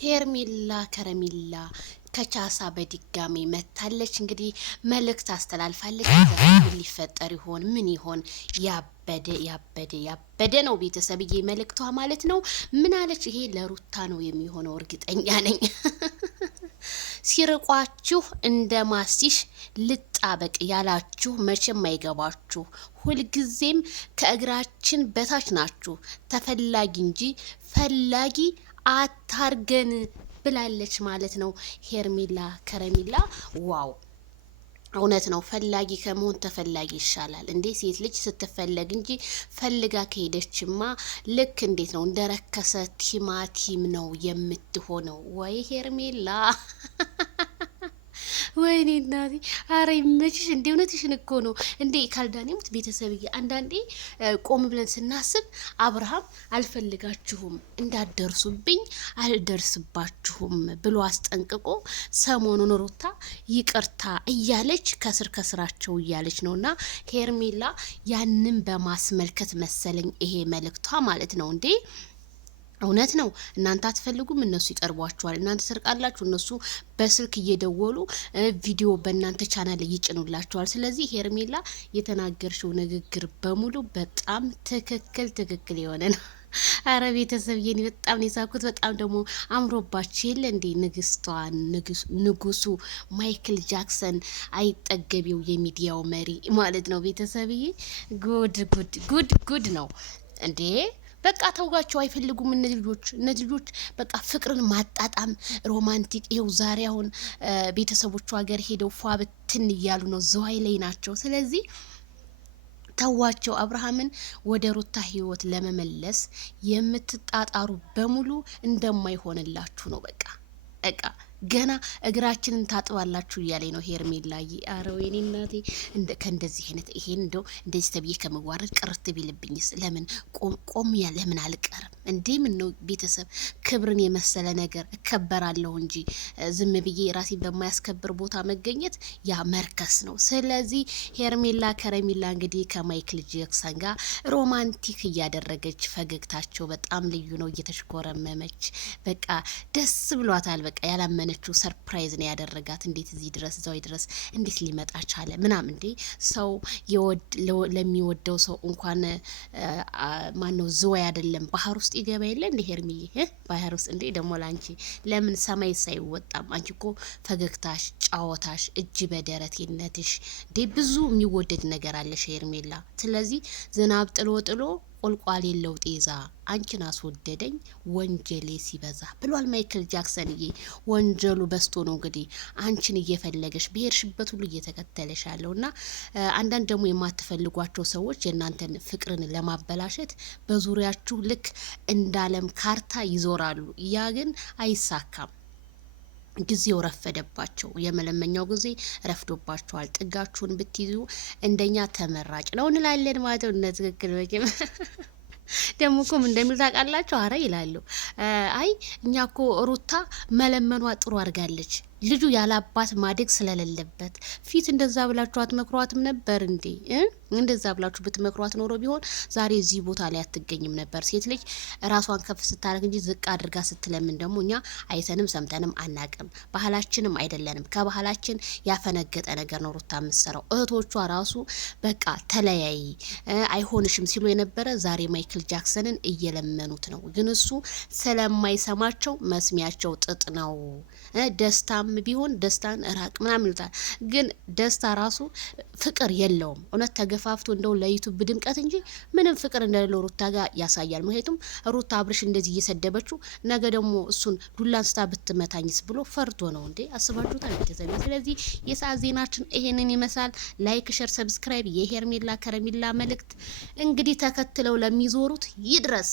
ሄርሜላ ከረሜላ ከቻሳ በድጋሚ መታለች። እንግዲህ መልእክት አስተላልፋለች። ምን ሊፈጠር ይሆን? ምን ይሆን? ያበደ ነው ቤተሰብዬ መልእክቷ ማለት ነው። ምን አለች? ይሄ ለሩታ ነው የሚሆነው እርግጠኛ ነኝ። ሲርቋችሁ እንደ ማስቲሽ ልጣበቅ ያላችሁ መቼም አይገባችሁ። ሁልጊዜም ከእግራችን በታች ናችሁ። ተፈላጊ እንጂ ፈላጊ አታርገን ብላለች ማለት ነው ሄርሜላ ከረሜላ። ዋው እውነት ነው። ፈላጊ ከመሆን ተፈላጊ ይሻላል እንዴ! ሴት ልጅ ስትፈለግ እንጂ ፈልጋ ከሄደችማ ልክ እንዴት ነው እንደረከሰ ቲማቲም ነው የምትሆነው። ወይ ሄርሜላ ወይኔ እናቴ፣ አረ ይመችሽ። እንዴ እውነትሽን እኮ ነው እንዴ ካልዳኔሙት ቤተሰብዬ። አንዳንዴ ቆም ብለን ስናስብ አብርሃም አልፈልጋችሁም እንዳደርሱብኝ አልደርስባችሁም ብሎ አስጠንቅቆ ሰሞኑን ሩታ ይቅርታ እያለች ከስራቸው እያለች ነውና ሄርሜላ ያንን በማስመልከት መሰለኝ ይሄ መልእክቷ ማለት ነው እንዴ። እውነት ነው። እናንተ አትፈልጉም፣ እነሱ ይቀርቧችኋል። እናንተ ሰርቃላችሁ፣ እነሱ በስልክ እየደወሉ ቪዲዮ በእናንተ ቻናል ይጭኑላችኋል። ስለዚህ ሄርሜላ የተናገርሽው ንግግር በሙሉ በጣም ትክክል የሆነ ነው። አረ ቤተሰብ የኔ በጣም ነው የሳኩት። በጣም ደግሞ አምሮባችሁ የለ እንዴ ንግስቷን ንጉሱ ማይክል ጃክሰን አይጠገቢው የሚዲያው መሪ ማለት ነው ቤተሰብዬ። ጉድ ነው እንዴ! በቃ ተውጋቸው፣ አይፈልጉም እነዚህ ልጆች በቃ ፍቅርን ማጣጣም ሮማንቲክ። ይኸው ዛሬ አሁን ቤተሰቦቹ ሀገር ሄደው ፏ ብትን እያሉ ነው፣ ዘዋይ ላይ ናቸው። ስለዚህ ተዋቸው። አብርሃምን ወደ ሩታ ህይወት ለመመለስ የምትጣጣሩ በሙሉ እንደማይሆንላችሁ ነው በቃ ገና እግራችንን ታጥባላችሁ እያለኝ ነው ሄርሜላዬ። አረ ወይኔ እናቴ፣ ከእንደዚህ አይነት ይሄን እንደው እንደዚህ ተብዬ ከመዋረድ ቅርት ቢልብኝስ? ለምን ቆም ለምን አልቀርም እንዴ? ምን ነው ቤተሰብ፣ ክብርን የመሰለ ነገር እከበራለሁ እንጂ ዝም ብዬ ራሴን በማያስከብር ቦታ መገኘት ያ መርከስ ነው። ስለዚህ ሄርሜላ ከረሜላ እንግዲህ ከማይክል ጃክሰን ጋር ሮማንቲክ እያደረገች ፈገግታቸው በጣም ልዩ ነው። እየተሽኮረመመች በቃ ደስ ብሏታል። በቃ ያላመነችው ሰርፕራይዝ ነው ያደረጋት። እንዴት እዚህ ድረስ እዛው ድረስ እንዴት ሊመጣ ቻለ ምናምን። እንዴ ሰው ለሚወደው ሰው እንኳን ማነው ዝዋይ አይደለም ባህር ውስጥ ይገባ የለ እንዴ ሄርሚዬ? ባህር ውስጥ እንዴ ደግሞ ላንቺ ለምን ሰማይ ሳይወጣም? አንቺ እኮ ፈገግታሽ፣ ጫወታሽ፣ እጅ በደረቴነትሽ እንዴ ብዙ የሚወደድ ነገር አለሽ ሄርሜላ። ስለዚህ ዝናብ ጥሎ ቁልቋል የለው ጤዛ አንቺን አስወደደኝ ወንጀሌ ሲበዛ ብሏል ማይክል ጃክሰንዬ። ወንጀሉ በስቶ ነው እንግዲህ አንቺን እየፈለገሽ ብሄርሽበት ሁሉ እየተከተለሽ ያለውና አንዳንድ ደግሞ የማትፈልጓቸው ሰዎች የእናንተን ፍቅርን ለማበላሸት በዙሪያችሁ ልክ እንዳለም ካርታ ይዞራሉ። ያ ግን አይሳካም። ጊዜው ረፈደባቸው። የመለመኛው ጊዜ ረፍዶባቸዋል። ጥጋችሁን ብትይዙ እንደኛ ተመራጭ ነው እንላለን ማለት ነው። እነ ትክክል ደግሞ እኮ ምን እንደሚሉ ታውቃላችሁ? አረ ይላሉ። አይ እኛ እኮ ሩታ መለመኗ ጥሩ አድርጋለች። ልጁ ያለ አባት ማደግ ስለሌለበት ፊት እንደዛ ብላችሁ አትመክሯትም ነበር እንዴ? እንደዛ ብላችሁ ብትመክሯት ኖሮ ቢሆን ዛሬ እዚህ ቦታ ላይ አትገኝም ነበር። ሴት ልጅ ራሷን ከፍ ስታደርግ እንጂ ዝቅ አድርጋ ስትለምን ደግሞ እኛ አይተንም ሰምተንም አናቅም። ባህላችንም አይደለንም። ከባህላችን ያፈነገጠ ነገር ነው ሩታ የምትሰራው። እህቶቿ ራሱ በቃ ተለያይ አይሆንሽም ሲሉ የነበረ ዛሬ ማይክል ጃክሰንን እየለመኑት ነው። ግን እሱ ስለማይሰማቸው መስሚያቸው ጥጥ ነው። ደስታም ቢሆን ደስታን ራቅ ምናምን ይሉታል። ግን ደስታ ራሱ ፍቅር የለውም። እውነት ተገፋፍቶ እንደው ለዩቱብ ድምቀት እንጂ ምንም ፍቅር እንደሌለው ሩታ ጋር ያሳያል። ምክንያቱም ሩታ አብርሽ እንደዚህ እየሰደበችው ነገ ደግሞ እሱን ዱላን ስታ ብትመታኝስ ብሎ ፈርቶ ነው እንዴ? አስባችሁታል ቤተሰብ? ስለዚህ የሰዓት ዜናችን ይሄንን ይመስላል። ላይክ፣ ሸር፣ ሰብስክራይብ የሄርሜላ ከረሜላ መልእክት እንግዲህ ተከትለው ለሚዞሩት ይድረስ።